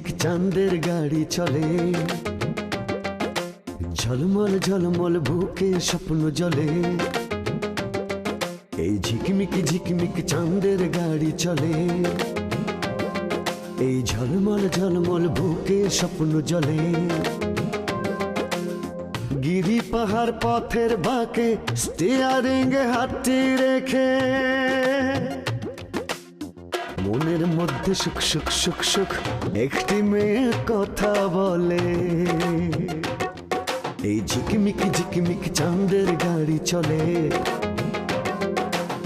ঝিকমিক চাঁদের গাড়ি চলে, ঝলমল ঝলমল বুকে স্বপ্ন জলে। এই ঝিকমিক ঝিকমিক চাঁদের গাড়ি চলে, এই ঝলমল ঝলমল বুকে স্বপ্ন জলে। গিরি পাহাড় পথের বাঁকে স্টিয়ারিং হাতটি রেখে মনের মধ্যে সুখ সুখ সুখ সুখ একটি মেয়ে কথা বলে। এই ঝিকমিক ঝিকমিক চাঁদের গাড়ি চলে,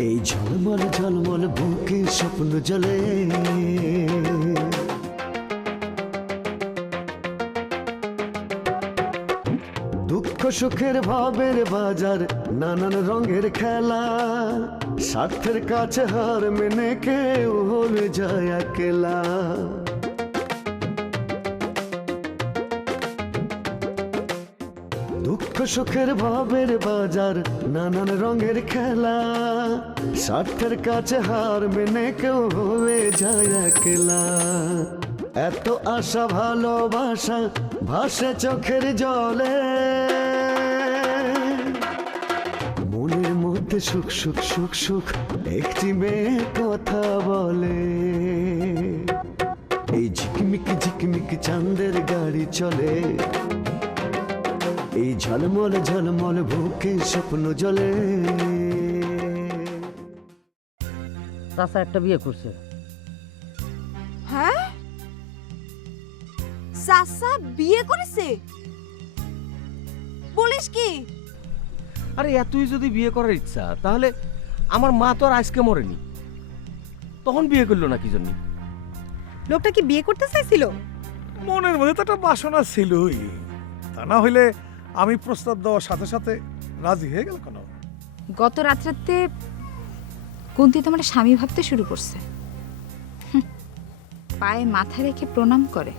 এই ঝলমল ঝলমল বুকে স্বপ্ন জলে। দুঃখ সুখের ভাবের বাজার, নানান রঙের খেলা, স্বার্থের কাছে হার মেনে কেউ হয়ে যায় একলা। দুঃখ সুখের ভাবের বাজার, নানান রঙের খেলা, স্বার্থের কাছে হার মেনে কেউ হয়ে যায় একলা। এত আশা ভালোবাসা ভাসে চোখের জলে, মনের মধ্যে সুখ সুখ সুখ সুখ একটি মেয়ে কথা বলে। এই ঝিকমিক ঝিকমিক চাঁদের গাড়ি চলে, এই ঝলমল ঝলমল বুকে স্বপ্ন জলে। চাচা একটা বিয়ে করছে। হ্যাঁ, চাচা বিয়ে করেছে? বলিস কি? আরে এতই যদি বিয়ে করার ইচ্ছা, তাহলে আমার মা তো আর আজকে মরেনি, তখন বিয়ে করলো না কি জন্য? লোকটা কি বিয়ে করতে চাইছিল? মনের মধ্যে তো একটা বাসনা ছিলই, তা না হইলে আমি প্রস্তাব দেওয়ার সাথে সাথে রাজি হয়ে গেল কেন? গত রাত্রিতে কুন্তি তোমার স্বামী ভাবতে শুরু করছে। পায়ে মাথা রেখে প্রণাম করে।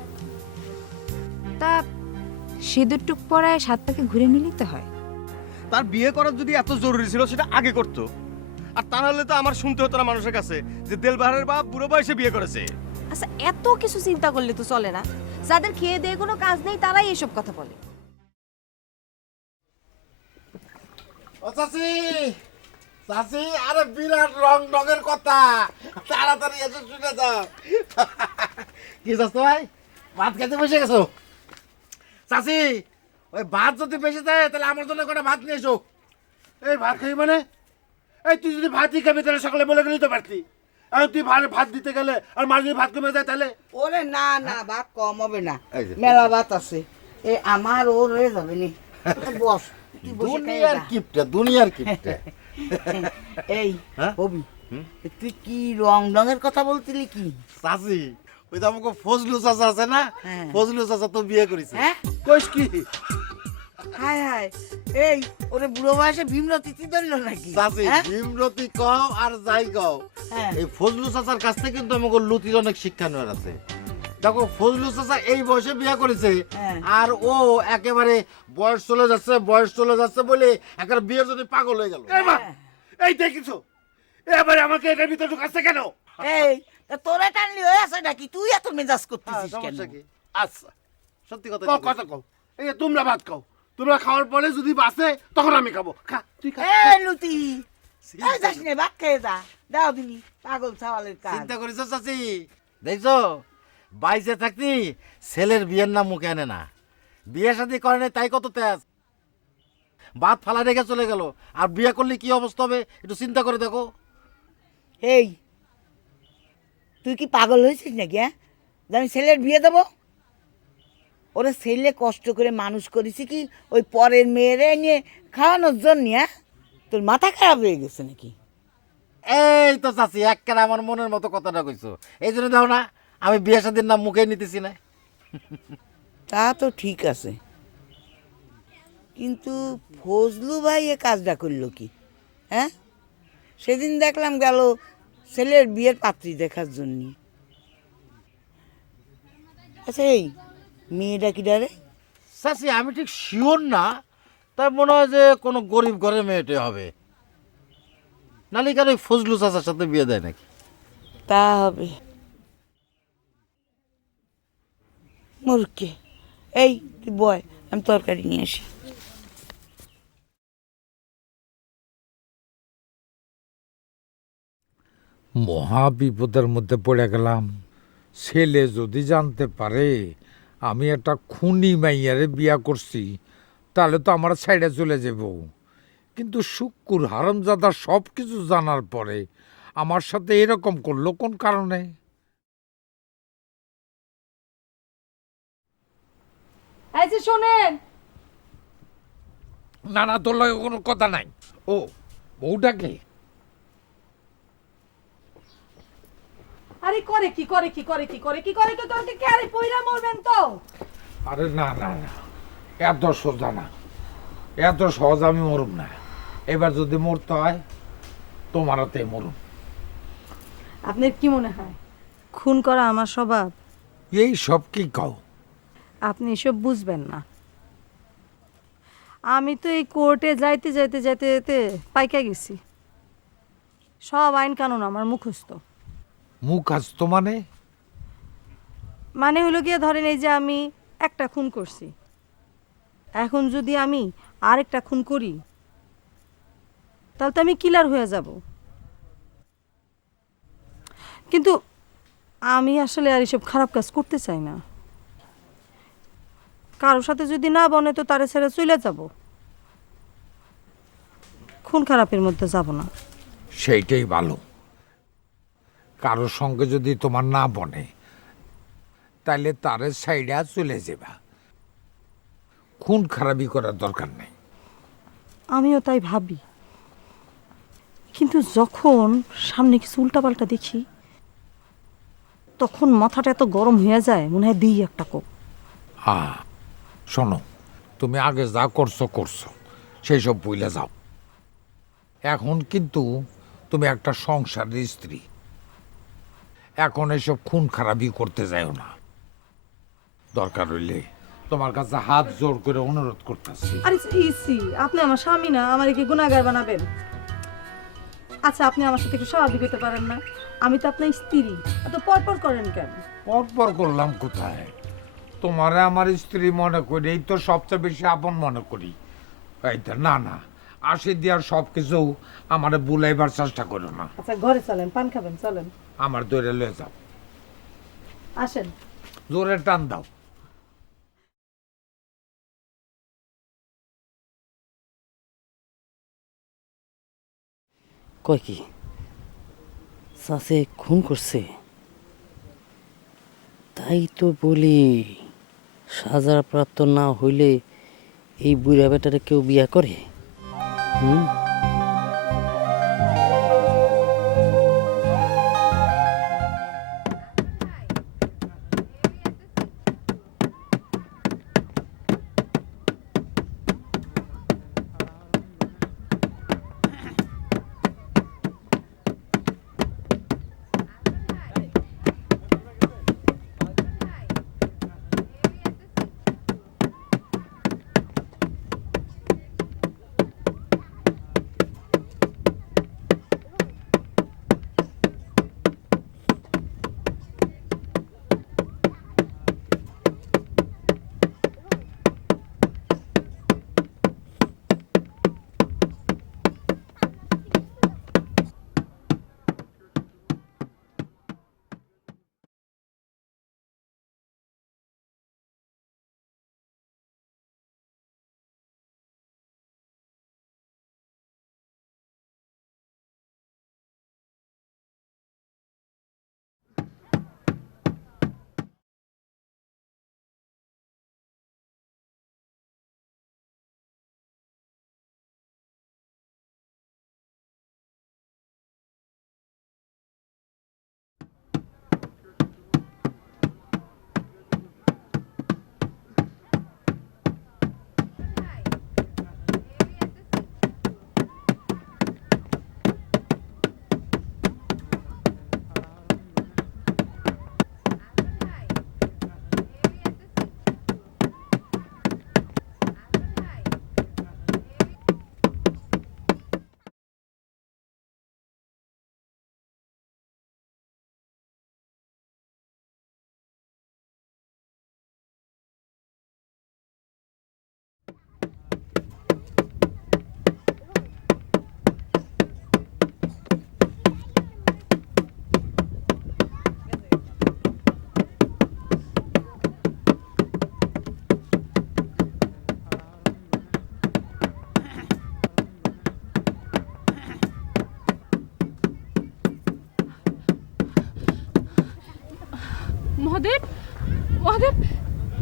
তা সিঁদুরটুক পরায় সাত পাকে ঘুরে নিতে হয়। তার বিয়ে করার যদি এত জরুরি ছিল সেটা আগে করতো, আর তা নাহলে তো আমার শুনতে হতো না মানুষের কাছে যে দেলবাহারের বাপ বুড়ো বয়সে বিয়ে করেছে। আচ্ছা, এত কিছু চিন্তা করলে তো চলে না। যাদের খেয়ে দিয়ে কোনো কাজ নেই তারাই এসব কথা বলে। ও চাচি, চাচি, আরে বিরাট রং রঙের কথা, তাড়াতাড়ি এসে শুনে যাও। কি চাচ্ছ ভাই, ভাত খেতে বসে গেছো? চাচি, ওই ভাত যদি বেশি দেয় তাহলে আমার জন্য কটা ভাত নিয়ে এসো। এই ভাত খাই মানে? এই তুই যদি ভাতই খাবি তাহলে সকালে বলে গেলেই তো পারতি। আর তুই ভাত দিতে গেলে আর মাঝে যদি ভাত কমে যায় তাহলে? ওরে না না, ভাত কম হবে না, মেলা ভাত আছে। আমার ওর হয়ে যাবে নি। বস, দুনিয়ার কিপটা, দুনিয়ার কিপটা। এই হবি, তুই কি রং রঙের কথা বলছিলি কি? চাচি, ওই তো আমাকে ফজলু চাচা আছে না, ফজলু চাচা তো বিয়ে করেছে। হ্যাঁ, কইস কি? হায় হায়, এই ওরে বুড়ো বয়সে ভীমরতি ধরলো নাকি? চাচি, ভীমরতি কও আর যাই কও, এই ফজলু চাচার কাছ থেকে কিন্তু আমাকে লুতির অনেক শিক্ষা নেওয়ার আছে। দেখো, ফজলু চাচা এই বয়সে বিয়ে করেছে, আর ও একেবারে বয়স চলে যাচ্ছে বলে একেবারে বিয়ের জন্য পাগল হয়ে গেল। এই দেখিছো, এবারে আমাকে এটার ভিতরে ঢুকাচ্ছে কেন? এই তোরে টানলি হয়ে আছে নাকি? তুই এত মেজাজ করতেছিস কেন? সমস্যা কি? আচ্ছা, সত্যি কথা কথা কও। এই তোমরা ভাত খাও, তোমরা খাওয়ার পরে যদি বাঁচে তখন আমি খাবো। খা, তুই খা। এই লুতি, এই যাস নে, ভাত খেয়ে যা। দাও দিনি, পাগল ছাওয়ালের কাজ। চিন্তা করিস চাচি? দেখছো, বাইসে থাকতি ছেলের বিয়ের নাম মুখে আনে না, বিয়ে শাদী করে না, তাই কত তেজ। ভাত ফালা রেখে চলে গেল, আর বিয়ে করলে কি অবস্থা হবে একটু চিন্তা করে দেখো। এই তুই কি পাগল হয়েছিস নাকি? হ্যাঁ, আমি ছেলের বিয়ে দেবো? ওরা ছেলে কষ্ট করে মানুষ করেছি কি ওই পরের মেয়েরে নিয়ে খাওয়ানোর জন্য? হ্যাঁ, তোর মাথা খারাপ হয়ে গেছে নাকি? এই তো চাচি, একেবারে আমার মনের মতো কথাটা কইছো। এই জন্য দাও না, আমি বিয়ে শাদীর নাম মুখে নিতেছি না। তা তো ঠিক আছে, কিন্তু ফজলু ভাই এ কাজটা করলো কি? হ্যাঁ, সেদিন দেখলাম গেল ছেলের বিয়ের পাত্রী দেখার জন্য। আচ্ছা, এই মেয়েটা কি ডারে? চাচি, আমি ঠিক শিওর না, তাই মনে হয় যে কোনো গরিব ঘরের মেয়েটে হবে, নালে কেন ওই ফজলু চাচার সাথে বিয়ে দেয় নাকি? তা হবে। মুরকে এই তুই বয়, আমি তরকারি নিয়ে আসি। মহা বিপদের মধ্যে পড়ে গেলাম। ছেলে যদি জানতে পারে আমি একটা খুনি মাইয়ারে বিয়া করছি, তাহলে তো আমার সাইডে চলে যাব। কিন্তু শুক্কুর হারামজাদা সব কিছু জানার পরে আমার সাথে এরকম করলো কোন কারণে? এই যে শোনেন, না না, তোর লগে কোনো কথা নাই। ও বউটাকে আরে করে কি করে কি করে কি করে কি করে কি করে কি আরে পয়রা মরবেন তো। আরে না না না, এত সোজা না, এত সহজ আমি মরুম না। এবার যদি মরতে হয় তোমার হাতে মরুম। আপনার কি মনে হয় খুন করা আমার স্বভাব? এই সব কি কও? আপনি এসব বুঝবেন না। আমি তো এই কোর্টে যাইতে যাইতে যাইতে যেতে পাইকা গেছি। সব আইন কানুন আমার মুখস্থ। মুখ আসতো মানে? মানে হলো গিয়ে ধরেন এই যে আমি একটা খুন করছি, এখন যদি আমি আরেকটা খুন করি তাহলে তো আমি কিলার হয়ে যাব। কিন্তু আমি আসলে আর এসব খারাপ কাজ করতে চাই না। কারোর সাথে যদি না বনে তো তারে ছেড়ে চলে যাব, খুন খারাপের মধ্যে যাব না। সেইটাই ভালো। কারোর সঙ্গে যদি তোমার না বনে তাহলে তারে সাইডে চলে যাবা, খুন খারাপি করার দরকার নেই। আমিও তাই ভাবি, কিন্তু যখন সামনে কিছু উল্টাপাল্টা দেখি তখন মাথাটা এত গরম হয়ে যায়, মনে হয় দিই একটা কোপ। শোনো, তুমি আগে যা করছো করছো, সেই সব ভুলে যাও। এখন কিন্তু তুমি একটা সংসারের স্ত্রী, এখন এসব খুন খারাপি করতে যাও না। দরকার হইলে তোমার কাছে হাত জোর করে অনুরোধ করতেছি। আরে ইসি, আপনি আমার স্বামী না, আমার কি গুনাহগার বানাবেন? আচ্ছা, আপনি আমার সাথে একটু স্বাভাবিক হতে পারেন না? আমি তো আপনার স্ত্রী, এত পরপর করেন কেন? পরপর করলাম কোথায়? তোমারে আমার স্ত্রী মনে করি, এই তো সবচেয়ে বেশি আপন মনে করি। এইটা না না, আসি দিয়ার সব কিছু আমারে বুলাইবার চেষ্টা করো না। আচ্ছা, ঘরে চলেন, পান খাবেন, চলেন। আমার দৌড়ে লয়ে যাও, আসেন। জোরে টান দাও। কয় কি চাচে খুন করছে? তাই তো বলি, সাজাপ্রাপ্ত না হইলে এই বুড়া বেটারে কেউ বিয়া করে? হুম।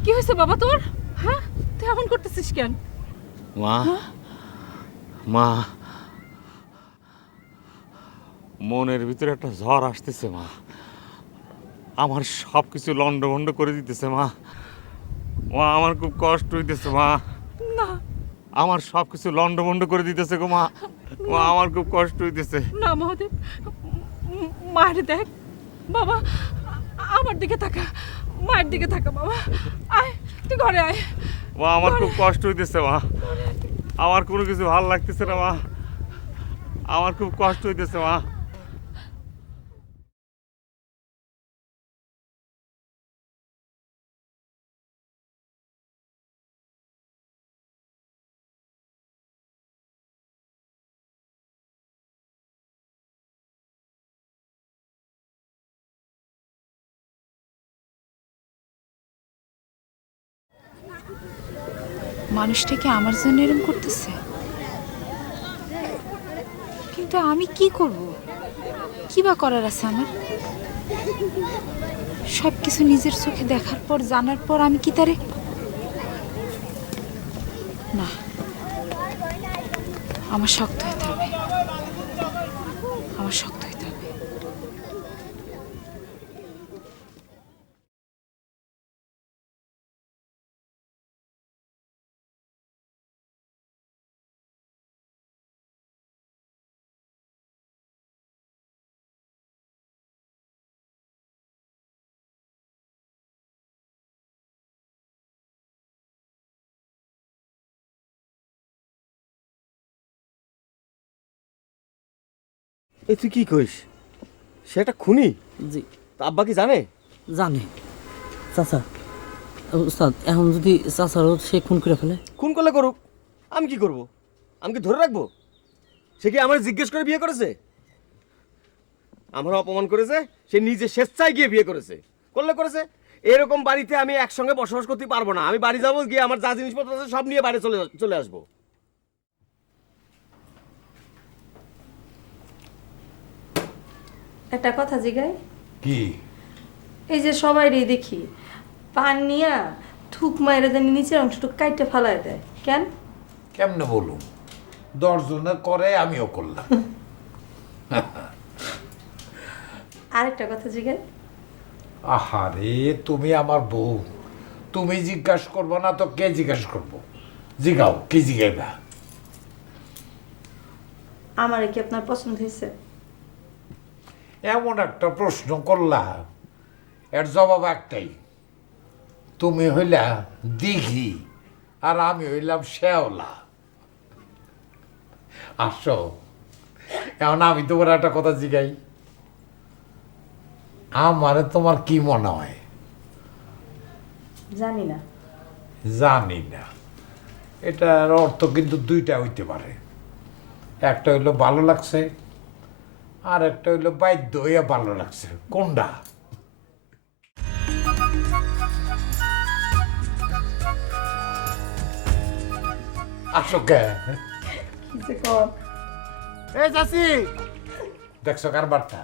কি হয়েছে বাবা তোর? হ্যাঁ, তুই এমন করতেছিস কেন? মা মা মনের ভিতরে একটা ঝড় আসতেছে মা। আমার সব কিছু লন্ডভন্ড করে দিতেছে মা। মা আমার খুব কষ্ট হইতেছে মা। না আমার সব কিছু লন্ডভন্ড করে দিতেছে গো মা। মা আমার খুব কষ্ট হইতেছে। না মহাদেব, মায়ের দেখ বাবা, আমার দিকে তাকা, মায়ের দিকে তাকা বাবা। আয় তুই ঘরে আয়। মা আমার খুব কষ্ট হইতেছে মা। আমার কোনো কিছু ভালো লাগতেছে না মা। আমার খুব কষ্ট হইতেছে মা। মানুষটাকে আমার জন্য এরম করতেছে, কিন্তু আমি কি করব? কি বা করার আছে আমার? সব কিছু নিজের চোখে দেখার পর, জানার পর আমি কি তারে? না, আমার শক্ত হতে হবে, আমার শক্ত হতে হবে। এই তুই কি কইস? সে একটা খুনি? জি তা আব্বা কি জানে? জানে চাচা। উস্তাদ, এখন যদি চাচারও সে খুন করে ফেলে? খুন করলে করুক, আমি কি করব? আমি কি ধরে রাখবো? সে কি আমার জিজ্ঞেস করে বিয়ে করেছে? আমার অপমান করেছে, সে নিজে স্বেচ্ছায় গিয়ে বিয়ে করেছে। করলে করেছে। এরকম বাড়িতে আমি একসঙ্গে বসবাস করতে পারবো না। আমি বাড়ি যাবো, গিয়ে আমার যা জিনিসপত্র আছে সব নিয়ে বাড়ি চলে আসবো। একটা কথা জিগাই, কি? এই যে সবাইরই দেখি পান নিয়া থুক মাইরে জানি নিচের অংশটুকু কাইটে ফালায় দেয় কেন? কেমনে বলুম? 10 জনে করে, আমিও করলাম। আরেকটা কথা জিগাই, আহারে, তুমি আমার বউ, তুমি জিজ্ঞাসা করবো না তো কে জিজ্ঞাসা করবো? জিগাও, কি জিগাইবা? আমারে কি আপনার পছন্দ হয়েছে? এমন একটা প্রশ্ন করলা, এর জবাব একটাই, তুমি হইলা দিঘি আর আমি হইলাম শেওলা। আসো, এখন আমি তোমার একটা কথা জিগাই, আমারে তোমার কি মনে হয়? জানি না। জানি না, এটার অর্থ কিন্তু দুইটা হইতে পারে। একটা হইলো ভালো লাগছে, আর একটা হইলো বাধ্য হইয়া ভালো লাগছে। কোনটা? আসো কে? এই চাচি, দেখছো কারবারটা?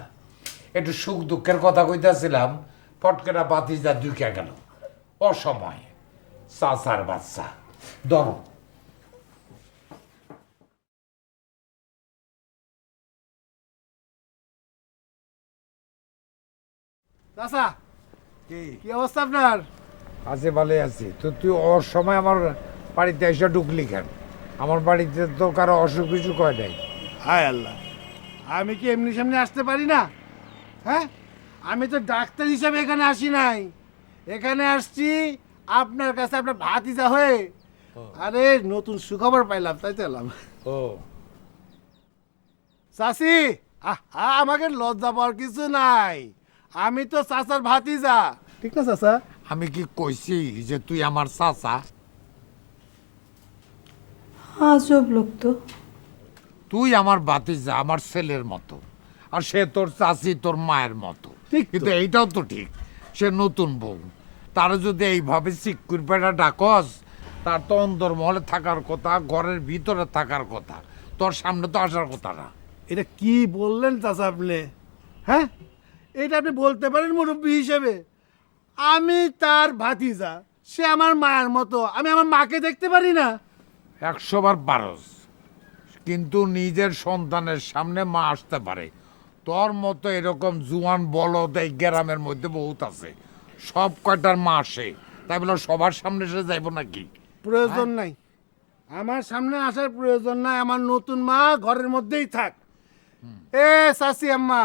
একটু সুখ দুঃখের কথা কইতেছিলাম, ফটকেটা বাতি যা দুইকা গেল। অসময় চাচার বাচ্চা। ধরো। চাচা, কি অবস্থা আপনার? আছে, ভালো আছি। তো তুই ওর সময় আমার বাড়িতে এসে ঢুকলি কেন? আমার বাড়িতে তো কারো অসুখ বিসুখ হয় নাই। হায় আল্লাহ, আমি কি এমনি সামনে আসতে পারি না? হ্যাঁ, আমি তো ডাক্তার হিসাবে এখানে আসি নাই। এখানে আসছি আপনার কাছে, আপনার ভাতিজা হয়ে। আরে নতুন সুখবর পাইলাম, তাই তো এলাম। ও চাচি, আমাকে লজ্জা পাওয়ার কিছু নাই। আমি তো চাচার ভাতিজা, ঠিক না চাচা? আমি কি কইছি যে তুই আমার চাচা? আজব লোক তো। তুই আমার বাতিজা, আমার ছেলের মতো, আর সে তোর চাচি, তোর মায়ের মতো। ঠিক তো। কিন্তু এইটাও তো ঠিক, সে নতুন বউ, তার যদি এইভাবে চিকুর পেটা ডাকস, তার তো অন্দরমহলে থাকার কথা, ঘরের ভিতরে থাকার কথা, তোর সামনে তো আসার কথা না। এটা কি বললেন চাচা আপনি? হ্যাঁ, এটা আপনি বলতে পারেন মুরব্বী হিসেবে? আমি তার ভাতিজা, সে আমার মায়ের মতো, আমি আমার মাকে দেখতে পারি না? 100 বার পারস, কিন্তু নিজের সন্তানের সামনে মা আসতে পারে। তোর মতো এরকম জুয়ান বলদ এই গ্রামের মধ্যে বহুত আছে, সব কয়টার মা আসে, তাই বলে সবার সামনে এসে যাইব নাকি? প্রয়োজন নাই, আমার সামনে আসার প্রয়োজন নাই। আমার নতুন মা ঘরের মধ্যেই থাক। এ চাচি আম্মা,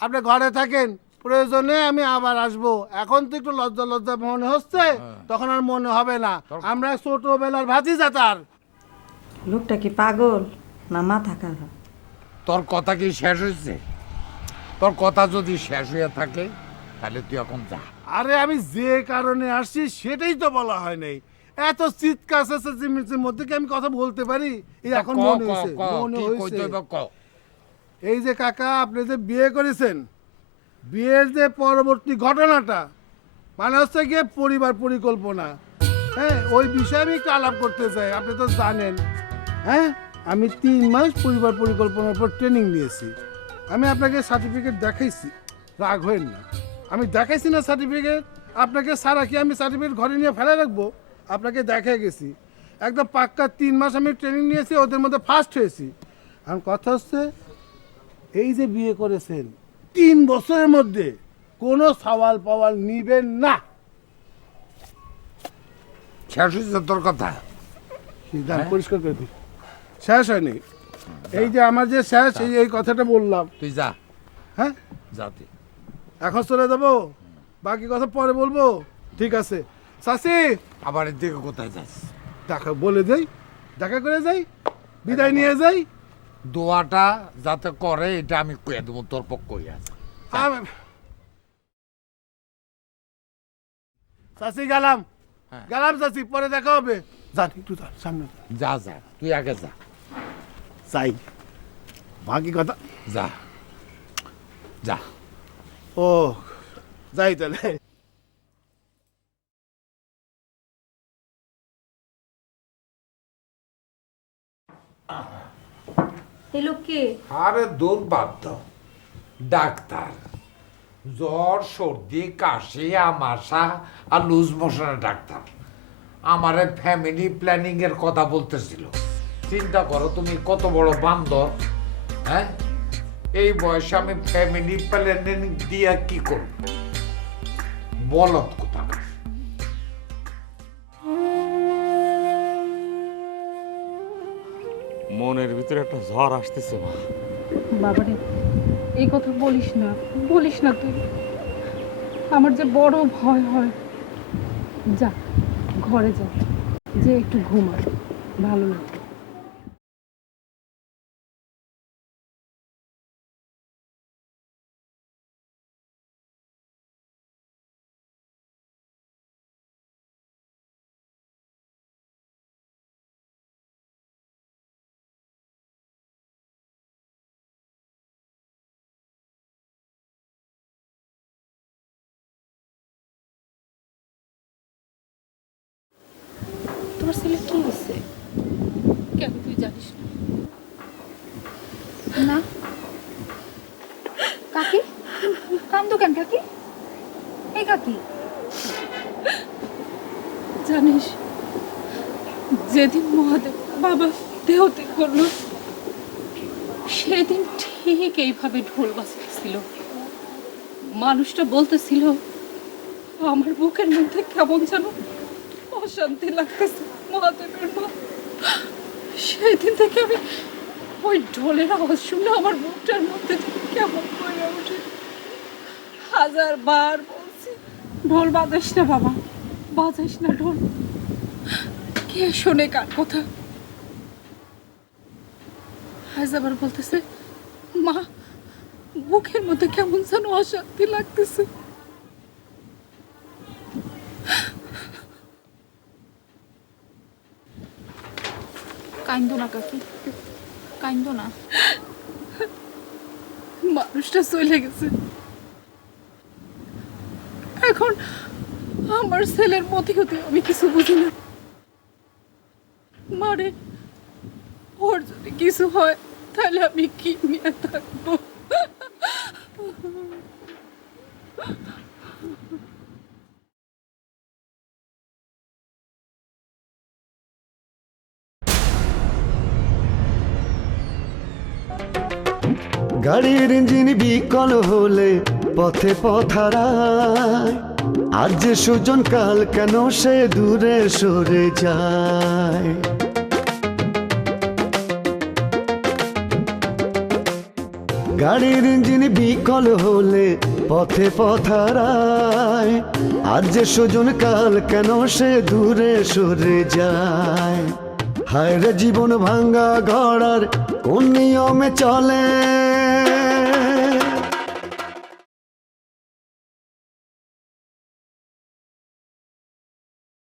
আপনি ঘরে থাকেন, প্রয়োজনে আমি আবার আসবো। এখন তো একটু লজ্জা লজ্জা মনে হচ্ছে, তখন আর মনে হবে না। আমরা ছোটবেলার ভাজি যাতার। লোকটা কি পাগল না মাথা খারাপ? তোর কথা কি শেষ হয়েছে? তোর কথা যদি শেষ হয়ে থাকে তাহলে তুই এখন যা। আরে আমি যে কারণে আসছি সেটাই তো বলা হয় নাই। এত চিৎকার চেঁচামেচির মধ্যে কি আমি কথা বলতে পারি? এই এখন মনে হয়েছে, মনে হয়েছে। এই যে কাকা, আপনি যে বিয়ে করেছেন, বিয়ের যে পরবর্তী ঘটনাটা, মানে হচ্ছে গিয়ে পরিবার পরিকল্পনা, হ্যাঁ, ওই বিষয়ে আমি একটু আলাপ করতে চাই। আপনি তো জানেন, হ্যাঁ, আমি 3 মাস পরিবার পরিকল্পনার উপর ট্রেনিং নিয়েছি। আমি আপনাকে সার্টিফিকেট দেখাইছি, রাগ হইন না। আমি দেখাইছি না সার্টিফিকেট আপনাকে, সারা কি আমি সার্টিফিকেট ঘরে নিয়ে ফেলে রাখবো? আপনাকে দেখাই গেছি, একদম পাক্কা 3 মাস আমি ট্রেনিং নিয়েছি, ওদের মধ্যে ফার্স্ট হয়েছি। আর কথা হচ্ছে, এই যে বিয়ে করেছেন 3 বছরের মধ্যে কোনো সওয়াল পাওয়াল নিবেন না। শেষ হয়েছে তোর কথা? পরিষ্কার করে দিই, শেষ হয়নি। এই যে আমার যে শেষ, এই কথাটা বললাম। তুই যা, হ্যাঁ, যা তুই। এখন চলে যাবো, বাকি কথা পরে বলবো। ঠিক আছে চাচি, আবার এর দিকে কোথায় যাস? দেখা বলে যাই, দেখা করে যাই, বিদায় নিয়ে যাই। দোয়াটা যাতে করে এটা আমি কইয়া দেবো, তোর পক্ষ কইয়া আছে। চাচি গেলাম, হ্যাঁ। গেলাম চাচি, পরে দেখা হবে। যান একটু, যান সামনে যা যা, তুই আগে যা, যাই, বাকি কথা। যা যা। ও যাই তাহলে। এই লোক কে? আরে দুর্বাদ্য, ডাক্তার। জ্বর, সর্দি, কাশি, আমাশা আর লুজ মোশনের ডাক্তার। আমারে ফ্যামিলি প্ল্যানিং এর কথা বলতেছিল। চিন্তা করো তুমি কত বড় বান্দর, হ্যাঁ? এই বয়সে আমি ফ্যামিলি প্ল্যানিং দিয়া কি করব? বলত কোথা? মনের ভিতরে একটা ঝড় আসতেছে মা। বাবারে, এই কথা বলিস না, বলিস না তুই। আমার যে বড় ভয় হয়। যা, ঘরে যা, যে একটু ঘুমা, ভালো লাগবে। তোমার ছেলে কি হয়েছে? কেন তুই জানিস না? না কাকি, কান্দো কেন কাকি? এই কাকি, জানিস, যেদিন মহাদেব বাবা দেহত্যাগ করলো, সেদিন ঠিক এইভাবে ঢোল বাজতেছিল। মানুষটা বলতেছিল আমার বুকের মধ্যে কেমন যেন অশান্তি লাগতেছে। মহাদেবের মা, সেই দিন থেকে আমি ওই ঢোলের আওয়াজ শুনে আমার বুকটার মধ্যে কেমন করে ওঠে। 1000 বার বলছি, ঢোল বাজাইস না বাবা, বাজাইস না ঢোল। কে শোনে কার কথা? আজ আবার বলতেছে মা, বুকের মধ্যে কেমন যেন অশান্তি লাগতেছে। কান্দো না কাকি, কান্দো না। মানুষটা চলে গেছে, এখন আমার ছেলের মতি হতে আমি কিছু বুঝি না। মারে, ওর যদি কিছু হয় তাহলে আমি কি নিয়ে থাকবো? গাড়ির ইঞ্জিন বিকল হলে পথে পথারায়, আজ যে সুজন কাল কেন সে দূরে সরে যায়। গাড়ির ইঞ্জিন বিকল হলে পথে পথারায়, আজ যে সুজন কাল কেন সে দূরে সরে যায়। হায় রে জীবন ভাঙ্গা গড়ার কোন নিয়মে চলে